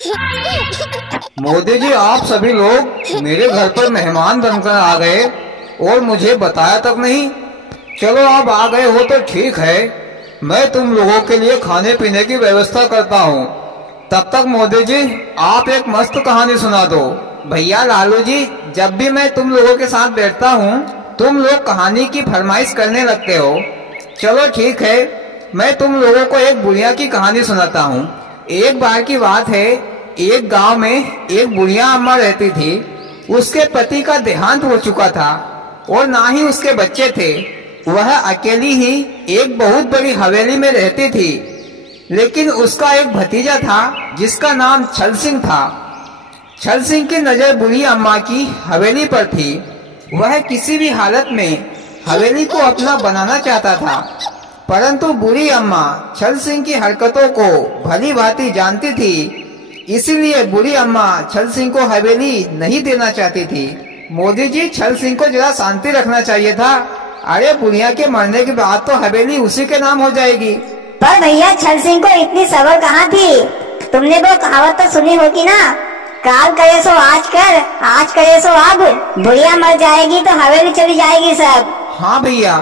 मोदी जी, आप सभी लोग मेरे घर पर मेहमान बनकर आ गए और मुझे बताया तक नहीं। चलो, आप आ गए हो तो ठीक है, मैं तुम लोगों के लिए खाने पीने की व्यवस्था करता हूँ। तब तक मोदी जी, आप एक मस्त कहानी सुना दो। भैया लालू जी, जब भी मैं तुम लोगों के साथ बैठता हूँ तुम लोग कहानी की फरमाइश करने लगते हो। चलो ठीक है, मैं तुम लोगों को एक बुढ़िया की कहानी सुनाता हूँ। एक बार की बात है, एक गांव में एक बुढ़िया अम्मा रहती थी। उसके पति का देहांत हो चुका था और ना ही उसके बच्चे थे। वह अकेली ही एक बहुत बड़ी हवेली में रहती थी, लेकिन उसका एक भतीजा था जिसका नाम छल सिंह था। छल सिंह की नजर बुढ़ी अम्मा की हवेली पर थी। वह किसी भी हालत में हवेली को अपना बनाना चाहता था, परंतु बुढ़ी अम्मा छल सिंह की हरकतों को भली भांति जानती थी, इसीलिए बुढ़ी अम्मा छल सिंह को हवेली नहीं देना चाहती थी। मोदी जी, छल सिंह को जरा शांति रखना चाहिए था। अरे, बुढ़िया के मरने के बाद तो हवेली उसी के नाम हो जाएगी। पर भैया, छल सिंह को इतनी सबर कहाँ थी? तुमने वो कहावत तो सुनी होगी ना, काल करे सो आज कर, आज करे सो अब। बुढ़िया मर जाएगी तो हवेली चली जाएगी सब। हाँ भैया।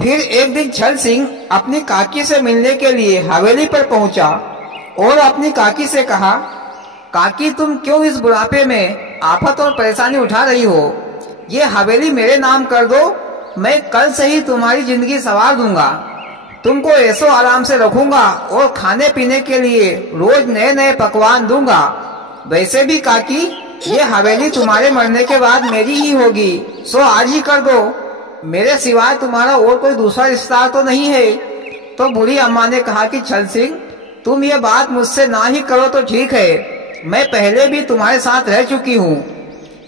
फिर एक दिन छल सिंह अपनी काकी से मिलने के लिए हवेली पर पहुंचा और अपनी काकी से कहा, काकी, तुम क्यों इस बुढ़ापे में आफत और परेशानी उठा रही हो? ये हवेली मेरे नाम कर दो, मैं कल से ही तुम्हारी जिंदगी संवार दूंगा। तुमको ऐसो आराम से रखूंगा और खाने पीने के लिए रोज नए नए पकवान दूंगा। वैसे भी काकी, ये हवेली तुम्हारे मरने के बाद मेरी ही होगी, सो आज ही कर दो। मेरे सिवाय तुम्हारा और कोई दूसरा रिश्ता तो नहीं है। तो बूढ़ी अम्मा ने कहा कि छल सिंह, तुम ये बात मुझसे ना ही करो तो ठीक है, मैं पहले भी तुम्हारे साथ रह चुकी हूँ।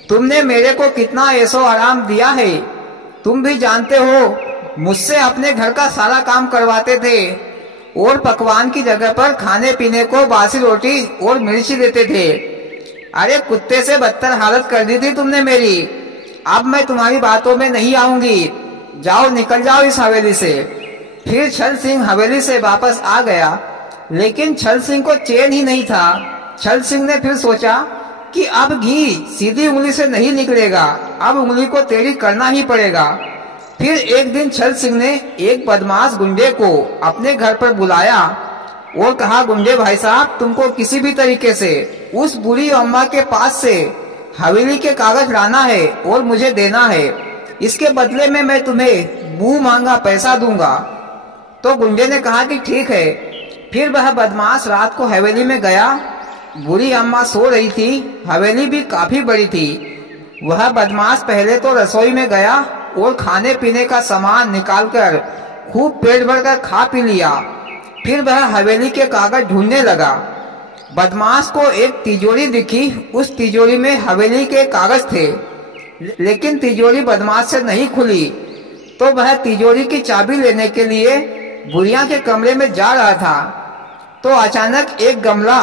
तुमने मेरे को कितना ऐसो आराम दिया है, तुम भी जानते हो। मुझसे अपने घर का सारा काम करवाते थे और पकवान की जगह पर खाने पीने को बासी रोटी और मिर्ची देते थे। अरे, कुत्ते से बदतर हालत कर दी थी तुमने मेरी। अब मैं तुम्हारी बातों में नहीं आऊंगी, जाओ, निकल जाओ इस हवेली से। फिर छल सिंह हवेली से वापस आ गया, लेकिन छल सिंह को चैन ही नहीं था। छल सिंह ने फिर सोचा कि अब घी सीधी उंगली से नहीं निकलेगा, अब उंगली को टेढ़ी करना ही पड़ेगा। फिर एक दिन छल सिंह ने एक बदमाश गुंडे को अपने घर पर बुलाया और कहा, गुंडे भाई साहब, तुमको किसी भी तरीके से उस बूढ़ी अम्मा के पास से हवेली के कागज लाना है और मुझे देना है। इसके बदले में मैं तुम्हें मुंह मांगा पैसा दूंगा। तो गुंडे ने कहा कि ठीक है। फिर वह बदमाश रात को हवेली में गया। बूढ़ी अम्मा सो रही थी, हवेली भी काफी बड़ी थी। वह बदमाश पहले तो रसोई में गया और खाने पीने का सामान निकालकर खूब पेट भरकर खा पी लिया। फिर वह हवेली के कागज ढूंढने लगा। बदमाश को एक तिजोरी दिखी, उस तिजोरी में हवेली के कागज थे, लेकिन तिजोरी बदमाश से नहीं खुली। तो वह तिजोरी की चाबी लेने के लिए बुढ़िया के कमरे में जा रहा था, तो अचानक एक गमला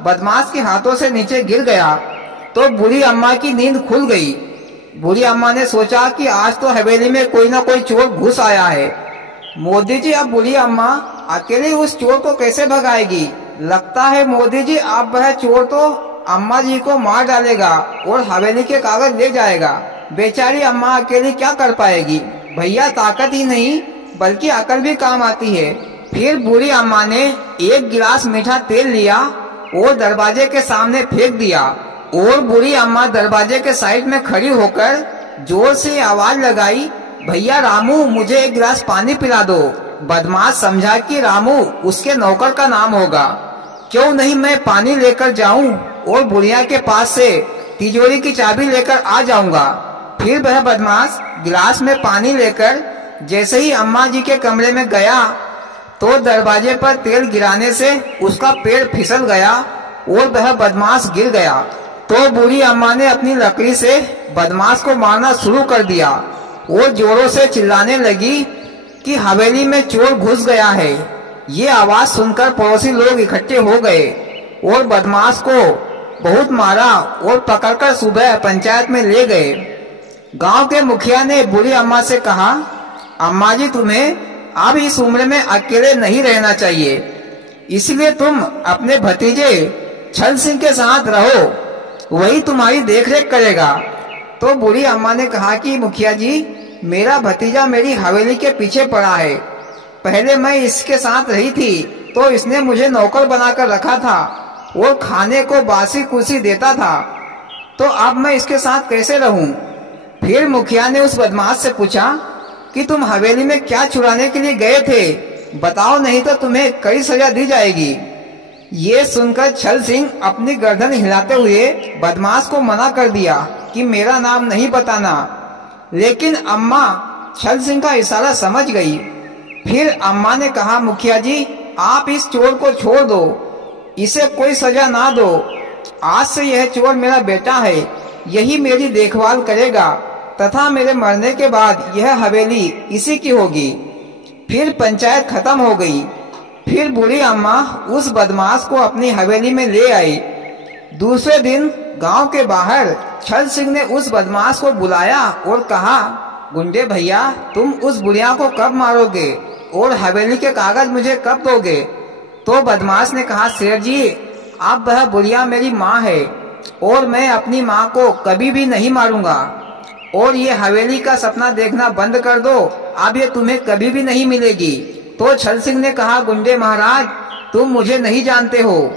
बदमाश के हाथों से नीचे गिर गया। तो बूढ़ी अम्मा की नींद खुल गई। बूढ़ी अम्मा ने सोचा कि आज तो हवेली में कोई ना कोई चोर घुस आया है। मोदी जी, अब बूढ़ी अम्मा अकेली उस चोर को कैसे भगाएगी? लगता है मोदी जी, अब वह चोर तो अम्मा जी को मार डालेगा और हवेली के कागज ले जाएगा। बेचारी अम्मा अकेली क्या कर पाएगी? भैया, ताकत ही नहीं बल्कि अकल भी काम आती है। फिर बूढ़ी अम्मा ने एक गिलास मीठा तेल लिया और दरवाजे के सामने फेंक दिया और बूढ़ी अम्मा दरवाजे के साइड में खड़ी होकर जोर से आवाज लगाई, भैया रामू, मुझे एक गिलास पानी पिला दो। बदमाश समझा कि रामू उसके नौकर का नाम होगा। क्यों नहीं मैं पानी लेकर जाऊं और बुढ़िया के पास से तिजोरी की चाबी लेकर आ जाऊंगा। फिर वह बदमाश गिलास में पानी लेकर जैसे ही अम्मा जी के कमरे में गया तो दरवाजे पर तेल गिराने से उसका पैर फिसल गया और वह बदमाश गिर गया। तो बूढ़ी अम्मा ने अपनी लकड़ी से बदमाश को मारना शुरू कर दिया और जोरों से चिल्लाने लगी कि हवेली में चोर घुस गया है। ये आवाज सुनकर पड़ोसी लोग इकट्ठे हो गए और बदमाश को बहुत मारा और पकड़कर सुबह पंचायत में ले गए। गांव के मुखिया ने बूढ़ी अम्मा से कहा, अम्मा जी, तुम्हें अब इस उम्र में अकेले नहीं रहना चाहिए, इसलिए तुम अपने भतीजे छल सिंह के साथ रहो, वही तुम्हारी देखरेख करेगा। तो बूढ़ी अम्मा ने कहा कि मुखिया जी, मेरा भतीजा मेरी हवेली के पीछे पड़ा है। पहले मैं इसके साथ रही थी तो इसने मुझे नौकर बनाकर रखा था और खाने को बासी कुर्सी देता था, तो अब मैं इसके साथ कैसे रहूं? फिर मुखिया ने उस बदमाश से पूछा कि तुम हवेली में क्या चुराने के लिए गए थे, बताओ, नहीं तो तुम्हें कई सजा दी जाएगी। ये सुनकर छल सिंह अपनी गर्दन हिलाते हुए बदमाश को मना कर दिया कि मेरा नाम नहीं बताना, लेकिन अम्मा छल सिंह का इशारा समझ गई। फिर अम्मा ने कहा, मुखिया जी, आप इस चोर को छोड़ दो, इसे कोई सजा ना दो। आज से यह चोर मेरा बेटा है, यही मेरी देखभाल करेगा तथा मेरे मरने के बाद यह हवेली इसी की होगी। फिर पंचायत खत्म हो गई। फिर बूढ़ी अम्मा उस बदमाश को अपनी हवेली में ले आई। दूसरे दिन गांव के बाहर छल सिंह ने उस बदमाश को बुलाया और कहा, गुंडे भैया, तुम उस बुढ़िया को कब मारोगे और हवेली के कागज मुझे कब दोगे? तो बदमाश ने कहा, शेर जी, अब वह बुढ़िया मेरी माँ है और मैं अपनी माँ को कभी भी नहीं मारूंगा, और ये हवेली का सपना देखना बंद कर दो, अब ये तुम्हें कभी भी नहीं मिलेगी। तो छल सिंह ने कहा, गुंडे महाराज, तुम मुझे नहीं जानते हो,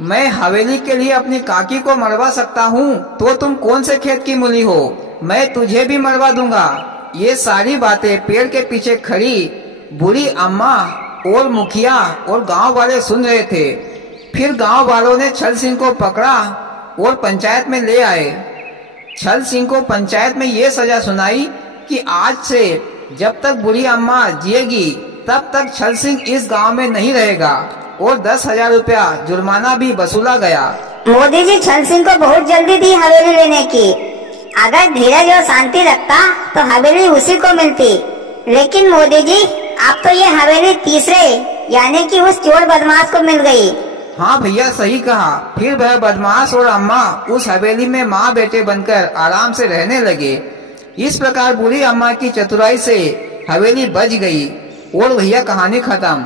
मैं हवेली के लिए अपनी काकी को मरवा सकता हूँ, तो तुम कौन से खेत की मूली हो, मैं तुझे भी मरवा दूंगा। ये सारी बातें पेड़ के पीछे खड़ी बूढ़ी अम्मा और मुखिया और गांव वाले सुन रहे थे। फिर गांव वालों ने छल सिंह को पकड़ा और पंचायत में ले आए। छल सिंह को पंचायत में ये सजा सुनाई कि आज से जब तक बूढ़ी अम्मा जिएगी तब तक छल सिंह इस गांव में नहीं रहेगा, और 10,000 रुपया जुर्माना भी वसूला गया। मोदी जी छल सिंह को बहुत जल्दी दी हवेली लेने की। अगर धीरज और शांति रखता तो हवेली उसी को मिलती, लेकिन मोदी जी अब तो ये हवेली तीसरे यानी कि उस चोर बदमाश को मिल गई। हाँ भैया, सही कहा। फिर वह बदमाश और अम्मा उस हवेली में माँ बेटे बनकर आराम से रहने लगे। इस प्रकार बूढ़ी अम्मा की चतुराई से हवेली बच गई और भैया कहानी खत्म।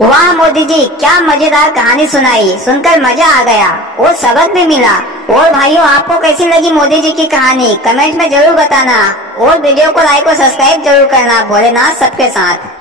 वाह मोदी जी, क्या मजेदार कहानी सुनाई, सुनकर मजा आ गया और सबक भी मिला। और भाइयों, आपको कैसी लगी मोदी जी की कहानी कमेंट में जरूर बताना, और वीडियो को लाइक और सब्सक्राइब जरूर करना। भोलेनाथ सबके साथ।